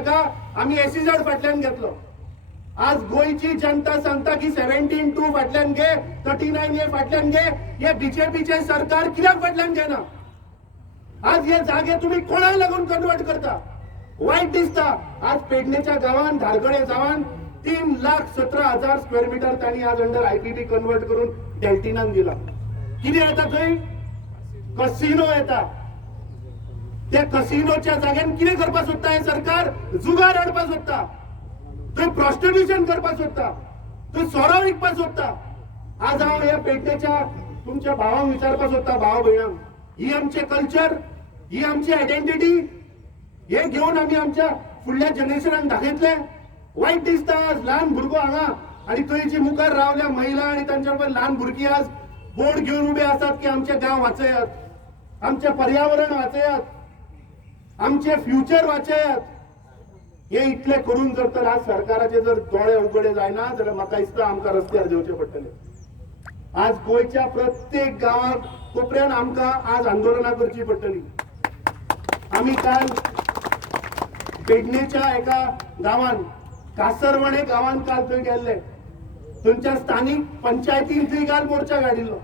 नाका आम्ही एसीझेड फाटल्यान घेतलो। आज गोयची जनता सांगता की 17(2) फाटल्यान घे, 39A फाटल्यान घे, हे बीजेपीचे सरकार कित्याक फाटल्यान घेना? आज हे जागे तुम्ही कोणाक लागून कन्वर्ट करता? वाईट दिसता। आज पेडणेच्या गावान धारगळे जावान 3,17,000 स्क्वेअर मीटर त्यांनी आज अंडर IPB कन्वर्ट करून डेल्टिनान दिला। किती येता थंय? कसिनो येता। त्या कसिनोच्या जाग्यान कितें करपाक सोदता हे सरकार? जुगार हाडपाक सोदता, थंय प्रॉस्टिट्यूशन करपाक सोदता, थंय सोरो विकपाक सोदता। आज हांव ह्या पेडणेच्या तुमच्या भावांक विचारपाक सोदता, भाव भयणांक, ही आमचे कल्चर, ही आमची आयडेंटिटी, हे घेऊन आम्ही आमच्या फुडल्या जनरेशनाक दाखयतले? वाईट दिसता। आज ल्हान भुरगो हांगा आणि थंय जी मुखार रावल्या महिला आणि तांच्या बरोबर ल्हान भुरगीं आज बोर्ड घेऊन उभे असतात की आमचे गांव वाचयात, आमचे पर्यावरण वाचयात, आमचे फ्युचर वाचयात। हे इतले करून जर तर आज सरकाराचे जर दोळे उघडे जायना जाल्यार म्हाका दिसता आमकां रस्त्यार देवचे पडटले। आज गोयच्या प्रत्येक गावात कोपऱ्यान आमकां आज आंदोलनां करची पडटली। आम्ही काल पेडणेच्या एका गावान कासरवणे गावान काल थंय गेल्ले, थंयच्या स्थानिक पंचायतीन थंय काल मोर्चा काडिल्लो।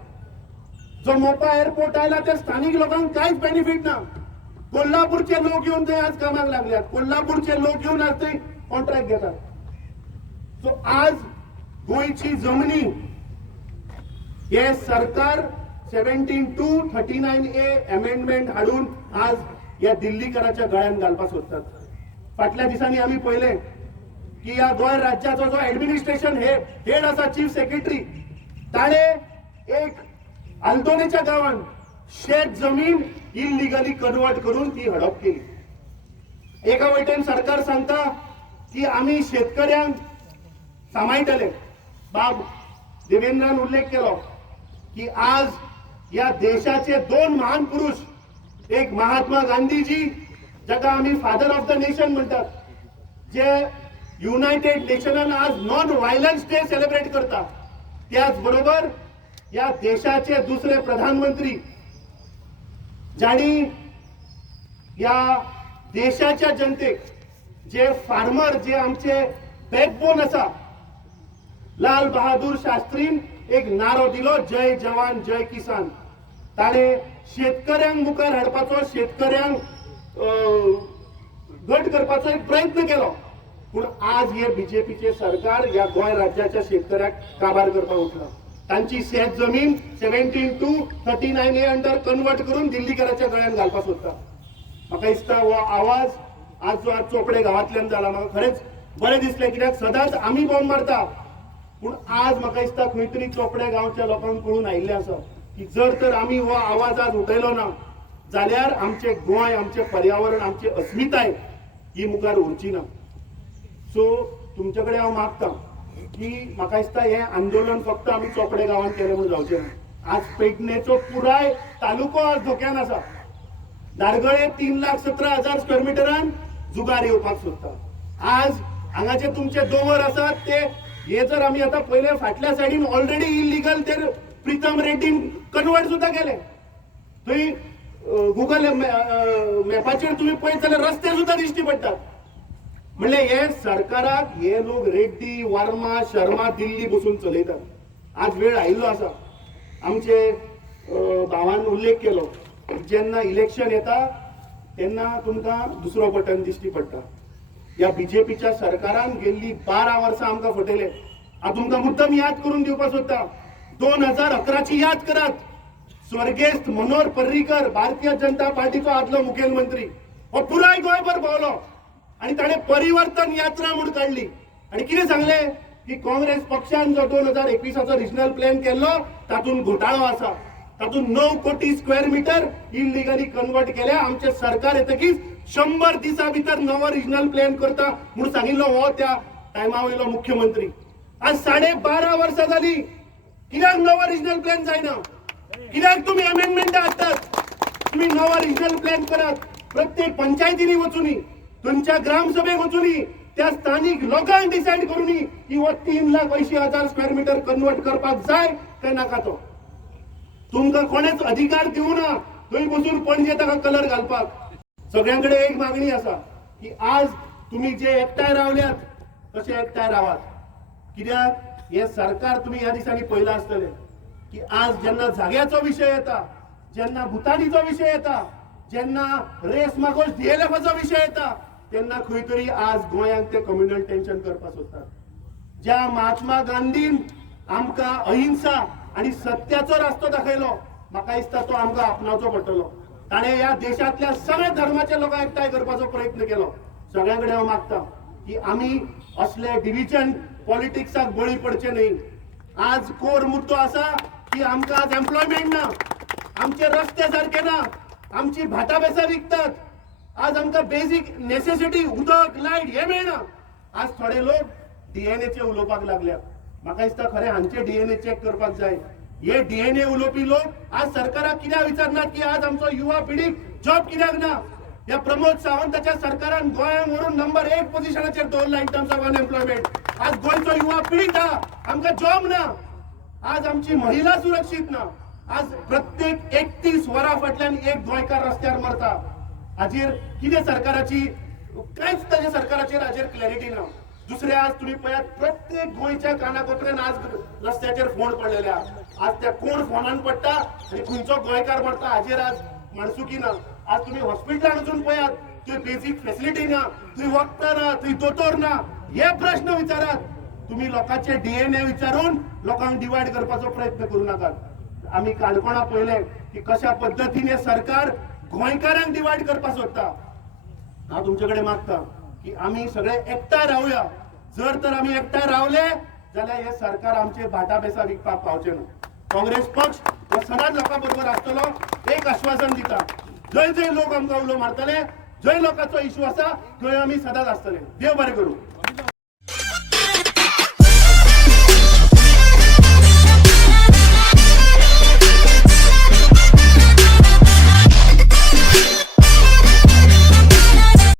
जो मोपा एअरपोर्ट आयला त्या स्थानिक लोकांक कांयच बेनिफिट ना। कोल्हापूरचे लोक येऊन थंय आज कामाक लागल्यात, कोल्हापूरचे लोक येऊन आज थंय कॉन्ट्रॅक्ट घेतात। सो आज गोयची जमनी हे सरकार 17(2) 39A अमेंडमेंट हाडून आज या दिल्लीकराच्या गळ्यान घालपाक सोदतात। फाटल्या दिसांनी आम्ही पहिले की या गोय राज्याचो जो ऍडमिनिस्ट्रेशन हेड आसा, चीफ सेक्रेटरी, ताणे एक आल्दोनेच्या गावान शेत जमीन इल्लिगली कन्वर्ट करून ती हडप केली। एका वटेन सरकार सांगता की आम्ही शेतकऱ्यांक सांबाळटले। बाब देवेंद्रान उल्लेख केलो की आज या देशाचे 2 महान पुरुष, एक महात्मा गांधीजी, जाका आम्ही फादर ऑफ द नेशन म्हणतात, जे युनायटेड नेशनान आज नॉन व्हायलन्स डे सेलिब्रेट करता, त्याच बरोबर या देशाचे दुसरे प्रधानमंत्री, ज्यांनी या देशाच्या जनतेक, जे फार्मर, जे आमचे बॅकबोन असा, लाल बहादूर शास्त्रीन एक नारो दिलो, जय जवान जय किसान। ताणे शेतकऱ्यांक मुखार हाडपाचो, शेतकऱ्यांक गट करपाचो एक प्रयत्न केलो, पण आज हे बीजेपीचे सरकार या गोय राज्याच्या शेतकऱ्याक काबार करपाक उठला। तांची शेत जमीन 17(2) 39A अंडर कन्वर्ट करून दिल्लीकराच्या गळ्यान घालपाक सोदता। म्हाका दिसता हो आवाज आज जो आज चोपडे गावांतल्यान जाला, म्हाका खरेंच बरें दिसलें, कित्याक सदांच आमी बॉम्ब मारता, पण आज म्हाका दिसता खंय तरी चोपडे गांवच्या लोकांक कळून आयिल्लें आसा की जर तर आमी हो आवाज आज उठयलो ना जाल्यार आमचे गोंय, आमचे पर्यावरण, आमची अस्मिताय ही मुखार उरची ना। सो तुमचे कडेन हांव मागता की म्हाका दिसता हे आंदोलन फक्त आमी चोपडे गांवांत केलें म्हूण जावचें ना। आज पेडणेचो पुराय तालुको आज धोक्यान आसा। धारगळे 3,17,000 स्क्वेअर मिटरान जुगार येवपाक सोदता। आज हांगाचे तुमचे दोंगर आसात ते, हे जर आमी आतां पयले फाटल्या सायडीन ऑलरेडी इल्लीगल ते प्रितम रेड्डीन कन्वर्ट सुद्धा केले। थंय गुगल मॅपाचेर तुम्ही पळयत जाल्यार रस्ते सुद्धा दिश्टी पडटात। म्हणले हे सरकाराक हे लोक रेड्डी, वर्मा, शर्मा दिल्ली बसून चलयतात। आज वेळ आयिल्लो आसा। आमचे भावान उल्लेख केलो, जेन्ना इलेक्शन येता तेन्ना तुमकां दुसरो बटन दिश्टी पडटा। या बीजेपीच्या सरकारान गेल्ली 12 वर्सां आमकां फटयले। हांव तुमकां मुद्दम याद करून दिवपाक सोदता, 2011ची याद करात। स्वर्गेस्त मनोहर पर्रीकर, भारतीय जनता पार्टीचो आदलो मुखेलमंत्री, हो पुराय गोंयभर भोंवलो आणि ताणे परिवर्तन यात्रा म्हणून काढली आणि कितें सांगले की काँग्रेस पक्षान जो 2021चो रिजनल प्लॅन केल्लो तातूंत घोटाळो आसा, तातूंत 9 कोटी स्क्वेअर मीटर इल्लिगली कन्वर्ट केल्या। आमचे सरकार येतकीच 100 दिसां भितर नवो रिजनल प्लॅन करता म्हणून सांगिल्लो हो त्या टायमा वयलो मुख्यमंत्री। आज 12.5 वर्सां जाली, कित्याक नवो रिजनल प्लॅन जायना? कित्याक तुम्ही अमेंडमेंट हाडटात? तुम्ही नवो रिजनल प्लॅन करात, प्रत्येक पंचायतीनी वचून, तुमच्या ग्रामसभेक वचून त्या स्थानिक लोकांक डिसायड करून की हो 3,80,000 स्क्वेअर मीटर कन्वर्ट करपाक जाय काय नाका। तो तुमकां कोणेच अधिकार दिवना थंय बसून पणजे ताका कलर घालपाक। सगळ्यांकडे एक मागणी आसा की आज तुम्ही जे एकठांय रावल्यात तसे एकठांय रावात. कित्याक हे सरकार तुम्ही ह्या दिसांनी पळयला आसतले की आज जेन्ना जाग्याचो विषय येता, जेन्ना भुतानीचो विषय येता, जेन्ना रेस मागोश डीएलएफचो विषय येता, तेन्ना खंय तरी आज गोंयांक ते कम्युनल टेन्शन करपाक सोदतात. ज्या महात्मा गांधीन आमकां अहिंसा आणि सत्याचो रस्तो दाखयलो, म्हाका दिसता तो आमकां आपणावचो पडटलो. ताणें ह्या देशांतल्या सगळ्या धर्माच्या लोकांक एकठांय करपाचो प्रयत्न केलो. सगळ्यां कडेन हांव मागता की आमी असले डिव्हिजन पॉलिटिक्साक बळी पडचे न्हय. आज कोर मुद्दो आसा की आमकां आज एम्प्लॉयमेंट ना, आमचे रस्ते सारखे ना, आमची भाटां बेसां विकतात, आज आमकां बेसिक नेसेसिटी उदक लायट हे मेळना. आज थोडे लोक डीएनएचे उलोवपाक लागल्यात. म्हाका दिसता खरें हांचे डीएनए चेक करपाक जाय. हे डीएनए उलोवपी लोक आज सरकाराक कित्याक विचारनात की आज आमचो युवा पिढीक जॉब कित्याक ना. या प्रमोद सावंताच्या सरकारान गोंयांक व्हरून नंबर 1 पोझिशनाचेर दवरला इन टर्म्स ऑफ अनएम्प्लॉयमेंट. आज गोंयचो युवा पिढीक ना, आमकां जॉब ना. आज आमची महिला सुरक्षीत ना. आज प्रत्येक 31 वरां फाटल्यान एक गोंयकार रस्त्यार मरता. हाजेर कितें सरकाराची कांयच ताच्या सरकाराचेर हाजेर क्लॅरिटी ना. दुसरे आज तुम्ही पळयात प्रत्येक गोंयच्या कानाकोपऱ्यान आज रस्त्याचेर फोन पडलेले आहा. आज त्या कोण फोनान पडटा आनी खंयचो गोंयकार मरता हाजेर आज माणसुकी ना. आज तुम्ही हॉस्पिटलान वचून पळयात, थंय बेसिक फेसिलिटी ना, थंय वखदां ना, थंय दोतोर ना. हे प्रश्न विचारात. तुम्ही लोकांचे डीएनए विचारून लोकांक डिवायड करपाचो प्रयत्न करू नाकात. आम्ही काणकोणा पळयले की कशा पद्धतीने सरकार गोंयकारांक डिवायड करपाक सोदता. हांव तुमचे कडेन मागता की आम्ही सगळे एकठांय रावया. जर तर आम्ही एकठांय रावले जाल्यार हे सरकार आमचे भाटां बेसां विकपाक पावचे ना. काँग्रेस पक्ष हो सदांच लोकां बरोबर आसतलो. एक आश्वासन दिता, जंय जंय लोक आमकां उलो मारतले, जंय लोकांचो इश्यू आसा थंय आमी सदांच आसतले. देव बरें करूं.